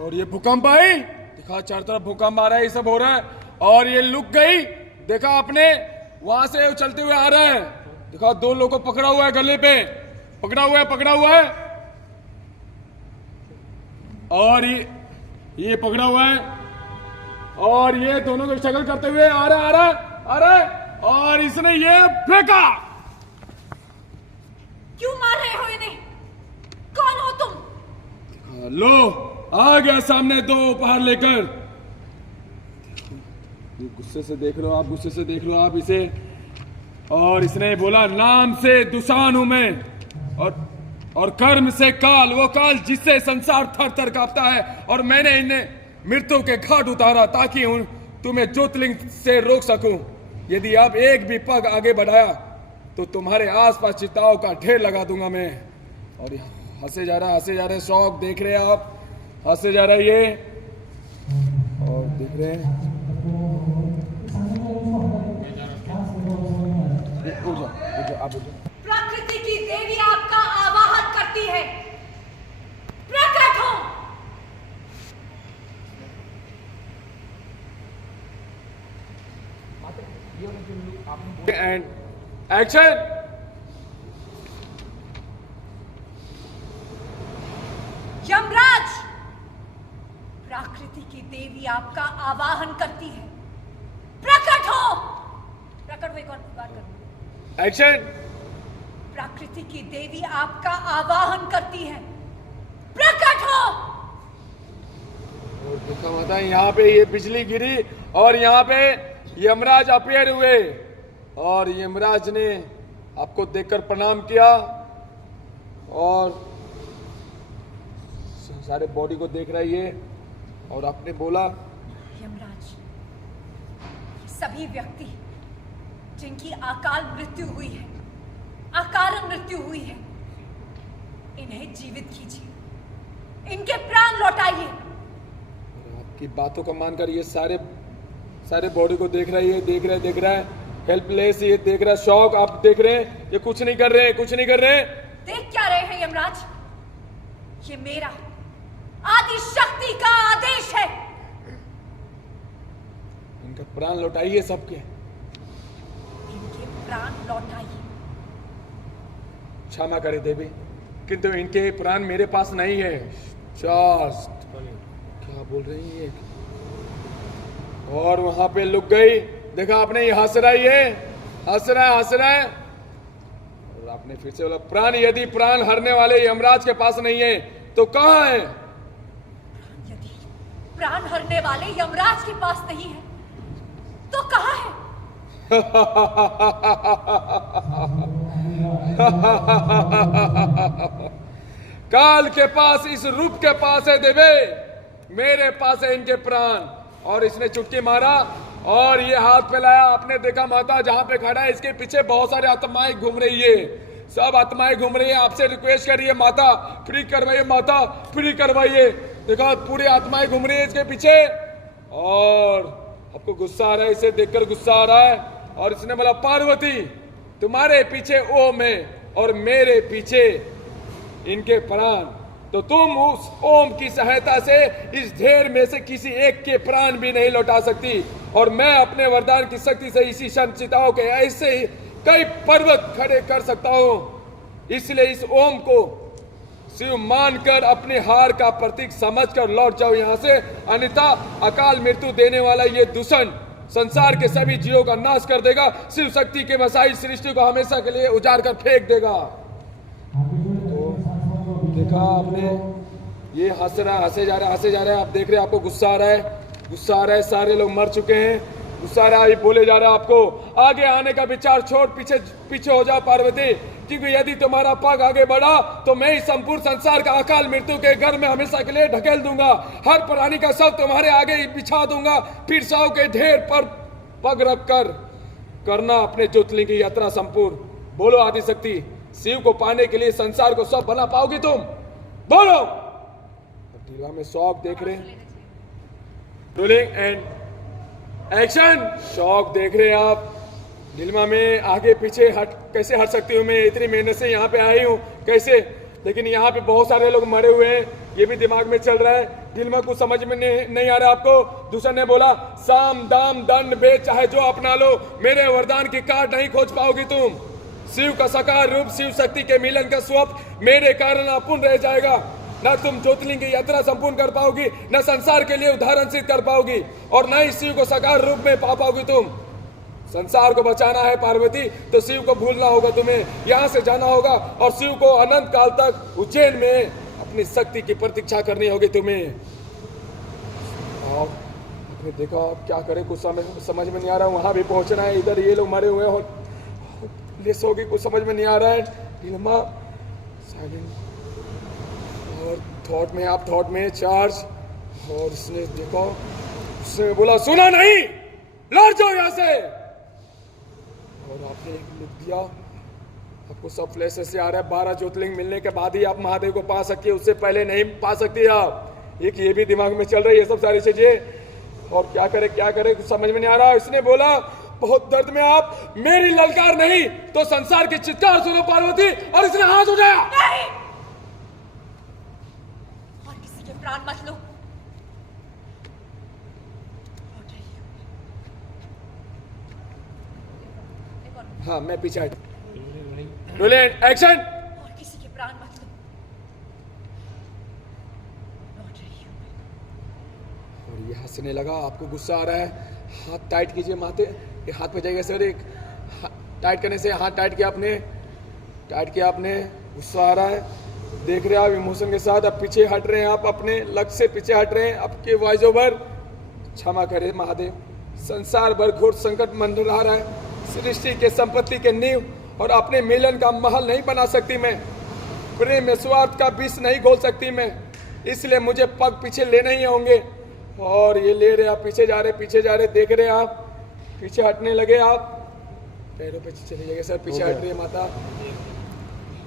और ये भूकंप आई, देखा चारों तरफ भूकंप आ रहा है, ये सब हो रहा है। और ये लुक गई, देखा आपने वहां से चलते हुए आ रहा है, देखा 2 लोगों को पकड़ा हुआ है, गले पे पकड़ा हुआ है। और ये पकड़ा हुआ है, और ये दोनों को स्ट्रगल करते हुए आ रहा है, और इसने ये फेंका। क्यों मार रहे हो इन्हें? कौन हो तुम? लो आ गया सामने 2 उपहार लेकर। गुस्से से देख लो आप इसे। और इसने बोला नाम से दुशान हूं मैं, और कर्म से काल, वो काल जिससे संसार थर थर कांपता है। और मैंने इन्हें मृत्यु के घाट उतारा ताकि तुम्हें ज्योतिर्लिंग से रोक सकूं। यदि आप एक भी पग आगे बढ़ाया तो तुम्हारे आसपास चिताओं का ढेर लगा दूंगा मैं। और हंसे जा रहा है शौक, देख रहे हैं आप, हंसे जा रहा है ये, और देख रहे हैं। आप प्रकृति की देवी आपका आवाहन करती है, प्रकट हो। And action. यमराज, प्रकृति की देवी आपका आवाहन करती है, प्रकट हो। प्रकट हुए, कौन बात कर? एक्शन। प्रकृति की देवी आपका आवाहन करती है, प्रकट हो। और देखा माता, यहाँ पे ये बिजली गिरी और यहाँ पे यमराज अपीयर हुए, और यमराज ने आपको देखकर प्रणाम किया, और सारे बॉडी को देख रहा है ये, और आपने बोला यमराज, सभी व्यक्ति जिनकी अकाल मृत्यु हुई है, अकारण मृत्यु हुई है, इन्हें जीवित कीजिए, इनके प्राण लौटाइए। आपकी बातों को मानकर ये सारे बॉडी को देख रहा है, देख रहा है हेल्पलेस, ये देख रहा है शौक, आप देख रहे हैं ये कुछ नहीं कर रहे। देख क्या रहे हैं यमराज? ये मेरा आदि शक्ति का आदेश है। इनका प्राण लौटाइए सबके, इनके प्राण लौटाइए। क्षमा करे देवी, किंतु इनके प्राण मेरे पास नहीं है। क्या बोल रही है? और वहां पे लुक गई, देखा आपने, ये हंस रहा है। और आपने फिर से बोला प्राण, यदि प्राण हरने वाले यमराज के पास नहीं है तो कहां है? यदि प्राण हरने वाले यमराज के पास नहीं है तो कहां है? काल के पास, इस रूप के पास है देवे, मेरे पास है इनके प्राण। और इसने चुटकी मारा और ये हाथ फैलाया। आपने देखा माता, जहां पे खड़ा है इसके पीछे बहुत सारे आत्माएं घूम रही है, सब आत्माएं घूम रही है। आपसे रिक्वेस्ट कर रही है माता, फ्री करवाइए। देखा पूरी आत्माएं घूम रही है इसके पीछे, और आपको गुस्सा आ रहा है, इसे देखकर गुस्सा आ रहा है। और इसने बोला पार्वती, तुम्हारे पीछे ओम है और मेरे पीछे इनके प्राण, तो तुम उस ओम की सहायता से इस ढेर में से किसी एक के प्राण भी नहीं लौटा सकती। और मैं अपने वरदान की शक्ति से इसी संचिताओं के ऐसे ही कई पर्वत खड़े कर सकता हूं। इसलिए इस ओम को शिव मानकर अपने हार का प्रतीक समझकर लौट जाओ यहां से, अन्यथा अकाल मृत्यु देने वाला ये दूषण संसार के सभी जीवों का नाश कर देगा। शिव शक्ति के मसाई सृष्टि को हमेशा के लिए उजाड़ कर फेंक देगा। देखा आपने, ये हंसे जा रहा है। आप देख रहे हैं, आपको गुस्सा आ रहा है। सारे लोग मर चुके हैं, गुस्सा आ रहा है, बोले जा रहा है आपको आगे आने का विचार छोड़ पीछे हो जाओ पार्वती, क्योंकि यदि तुम्हारा पग आगे बढ़ा तो मैं इस संपूर्ण संसार का अकाल मृत्यु के घर में हमेशा के लिए ढकेल दूंगा। हर प्राणी का शव तुम्हारे आगे बिछा दूंगा, फिर शव के ढेर पर पग रखकर करना अपने ज्योतिर्लिंग की यात्रा संपूर्ण। बोलो आदिशक्ति, शिव को पाने के लिए संसार को सब बना पाओगी तुम? बोलो। टीवा में शौक देख रहे हैं, रोलिंग एंड एक्शन। शौक देख रहे हैं आप, नीलिमा में आगे पीछे कैसे हट सकती हूँ मैं? इतनी मेहनत से यहाँ पे आई हूँ कैसे? लेकिन यहाँ पे बहुत सारे लोग मरे हुए हैं, ये भी दिमाग में चल रहा है। दिल में कुछ समझ में नहीं आ रहा आपको। दूसरे ने बोला साम दाम दंड भेद चाहे जो अपना लो, मेरे वरदान की काट नहीं खोज पाओगी तुम। शिव का साकार रूप, शिव शक्ति के मिलन का स्वप्न मेरे कारण अपूर्ण रह जाएगा। न तुम ज्योतिर्लिंग की यात्रा संपूर्ण कर पाओगी, न संसार के लिए उदाहरण सिद्ध कर पाओगी, और न ही शिव को साकार रूप में पा पाओगी तुम। संसार को बचाना है पार्वती तो शिव को भूलना होगा, तुम्हें यहाँ से जाना होगा और शिव को अनंत काल तक उज्जैन में अपनी शक्ति की प्रतीक्षा करनी होगी तुम्हें। आपने देखा अब क्या करे, कुछ समझ में नहीं आ रहा। वहां भी पहुंचना है, इधर ये लोग मरे हुए हैं और लेस होगी, कुछ समझ में नहीं आ रहा है। नीलिमा साइलेंट और थॉट में, आप थॉट में चार्ज। और इसने देखो, उसने बोला सुना नहीं, लौट जाओ यहाँ से। और आपने एक लिख दिया, आपको सब फ्लैश ऐसे आ रहा है। 12 ज्योतिर्लिंग मिलने के बाद ही आप महादेव को पा सकती है, उससे पहले नहीं पा सकती आप। एक ये भी दिमाग में चल रही है सब सारी चीजें। और क्या करे कुछ समझ में नहीं आ रहा। इसने बोला बहुत दर्द में आप, मेरी ललकार नहीं तो संसार की चित्कार सुनो पार्वती। और इसने हाथ उठाया। नहीं, और किसी के प्राण मत लो। हाँ मैं पीछे रोलिंग एक्शन। और किसी के प्राण मत लो। लौट रही हूं मैं। और ये हंसने लगा। आपको गुस्सा आ रहा है, हाथ टाइट कीजिए माथे, ये हाथ पे जाएगा सर। एक टाइट करने से हाथ टाइट किया आपने, गुस्सा आ रहा है। देख रहे हैं आप इमोशन के साथ, अब पीछे हट रहे हैं आप, अपने लक्ष्य से पीछे हट रहे हैं। आपके वॉइस ओवर, क्षमा करे महादेव, संसार भर घोर संकट मंडरा रहा है। सृष्टि के संपत्ति के नींव और अपने मिलन का महल नहीं बना सकती मैं, प्रेम में स्वार्थ का विष नहीं घोल सकती मैं, इसलिए मुझे पग पीछे लेने ही होंगे। और ये ले रहे आप, पीछे जा रहे, देख रहे आप, पीछे हटने लगे आप, पैरों पे चले जाइए सर, पीछे हट रही है माता।